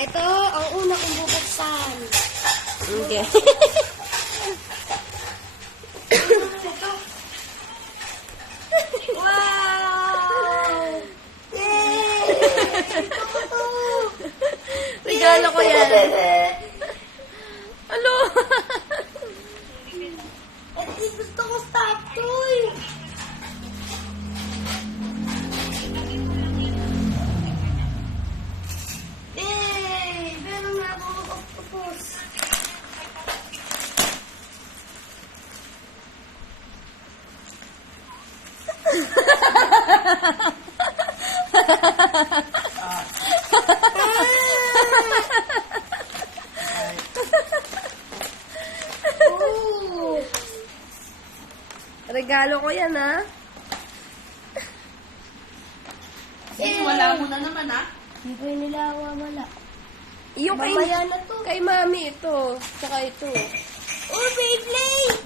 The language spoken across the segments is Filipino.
Ito, ang una kong bubuksan. Okay. Wow! Yay! Ito ko to! Regalo ko yan. Alo! Ito, gusto ko stop toy. Yay! Meron na akong octopus. Oh! Regalo ko yan, ha? Wala mo na naman, ha? Hindi ko yung nilawawala. Yung kay, Mamaya na to. kay mami ito. Tsaka ito. Oh, Beyblade!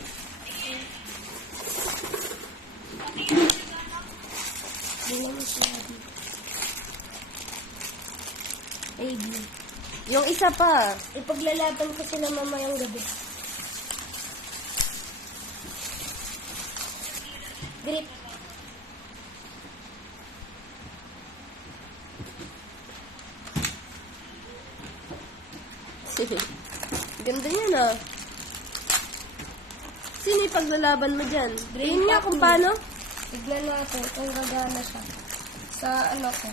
Hindi naman siya. Beyblade. Yung isa pa. Ipaglalaban ko sila mamayang gabi. Grip. Ganda yan, ah. Sino yung paglalaban mo dyan? Brain nga kung Papi. paano? Tignan natin kung gagana siya. Sa ano ko.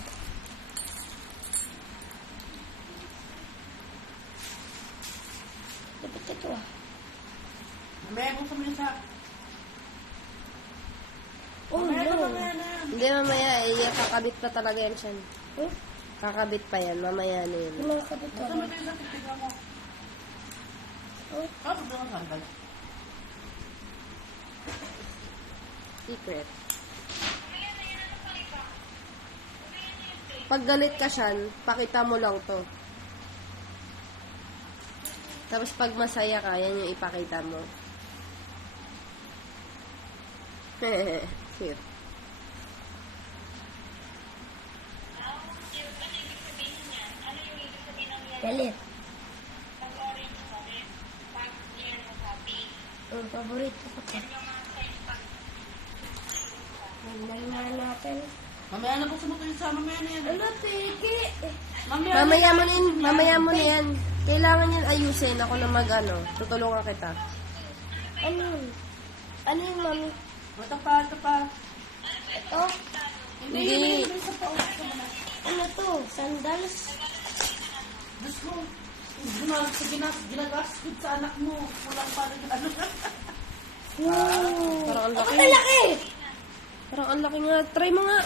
Dapat ito ah. Mamaya mo kami sa... Oh Mamaya no. na. Hindi, mamaya. Kakabit pa talaga yan siya. Oh, Kakabit pa yan. Mamaya na yun. yung mga kapito. Gusto mo tayo sa titignan mo. Oh, Ah, pagka ka sandal. Secret. Pag galit ka siyan, pakita mo lang to. Tapos pag masaya ka, yan yung ipakita mo. Cute. galit. Ang paborito ko to. Nagmahal natin. Mamaya na po sumutuloy sa mamaya na yan. Ano, peki? Mamaya mo na yan. Mamaya mo na yan. Kailangan yan ayusin. Ako na mag-ano. Tutulungan kita. Ano yun? Ano yung mami? Ito pa, ito pa. Ito? Hindi, Hindi. yun sa pa. Ano to? Sandals? Diyos ko. Ginagastos sa anak mo. Walang parang ano. Wow! Parang ang laki. Ang laki! Parang ang laki nga. Try mo nga.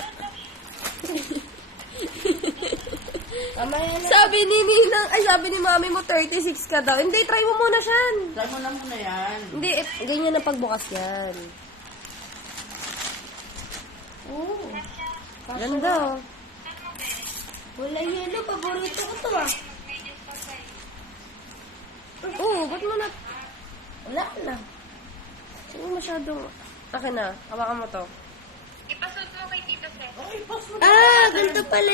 Mamaya na. Sabi ni Ninang, ay sabi ni mami mo 36 ka daw. Hindi, try mo muna siyan. Try mo lang muna yan. Hindi, ganyan na pagbukas yan. Oo. Ganda, oh. Wala yelo. Paborito ko to ah. Oo, ba't mo na... Wala na. Sino masyadong... Akin na, hawakan mo to. Ay, pas mo. Ah, ganito pala